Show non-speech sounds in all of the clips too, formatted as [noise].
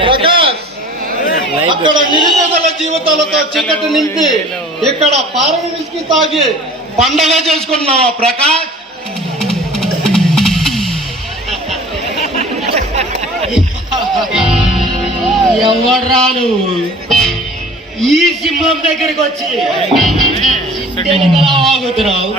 ప్రకాష్ అక్కడ నిరుపేదల జీవితాలతో చీకటి నింపి ఇక్కడ పారని విసికి తాగి పండగ చేసుకున్నావా ప్రకాష్? ఎవడ్రాను ఈ సింహం దగ్గరికి వచ్చి వాగుతున్నావు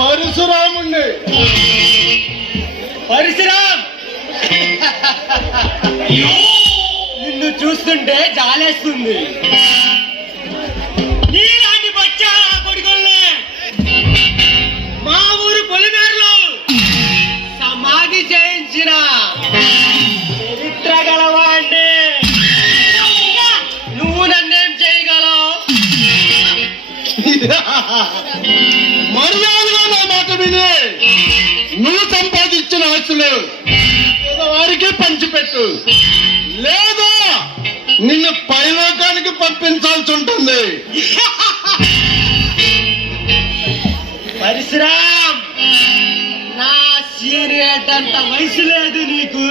పరశురాముణ్ణి పరిశ్రమ్! [laughs] నిన్ను చూస్తుంటే జాలేస్తుంది. మర్యాదగా నా మాట విని. నువ్వు సంపాదించిన ఆస్తులు వారికి పంచిపెట్టు. లేదా నిన్ను పైలోకానికి పంపించాల్సి ఉంటుంది. పరిశ్రమ్! నా సీరియట్ అంత వయసు లేదు నీకు.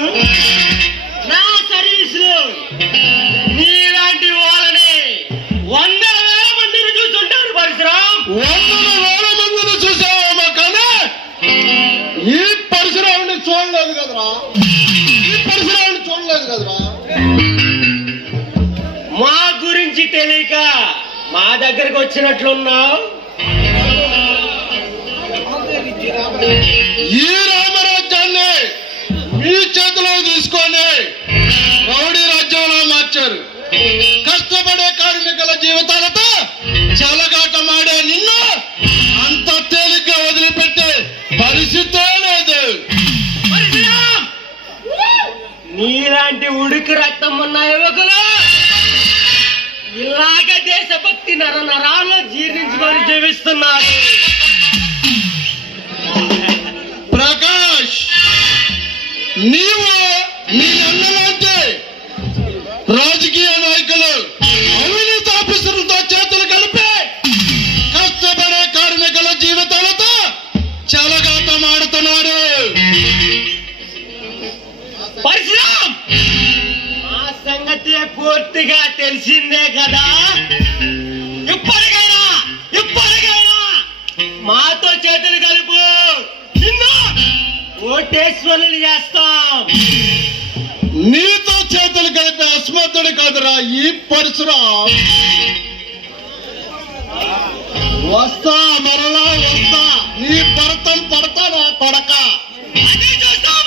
తెలియక మా దగ్గరకు వచ్చినట్లున్నావు? ఈ రామరాజ్యాన్ని మీ చేతిలో తీసుకొని రౌడీ రాజ్యంలో మార్చారు. కష్టపడే కార్మికుల జీవితాలతో చెలగాటమాడే నిన్ను అంత తేలిగ్గా వదిలిపెట్టే పరిస్థితే లేదు. నీలాంటి ఉడుకు రక్తం ఉన్న యువకులు ఇలాగ దేశభక్తి నర నరాల్లో జీర్ణించుకొని జీవిస్తున్నారు. ప్రకాష్ నీవు నీ సంగతి పూర్తిగా తెలిసిందే కదా. ఇప్పటికైనా ఇప్పటికైనా మాతో చేతులు కలుపు. ఓటేశ్వరులు చేస్తాం. నీతో చేతులు కలిపే అస్మత్తుడు కాదురా ఈ పరశురా వస్తా మరలా వస్తా. నీ భరతం పడతా నా కొడక అది చూస్తాం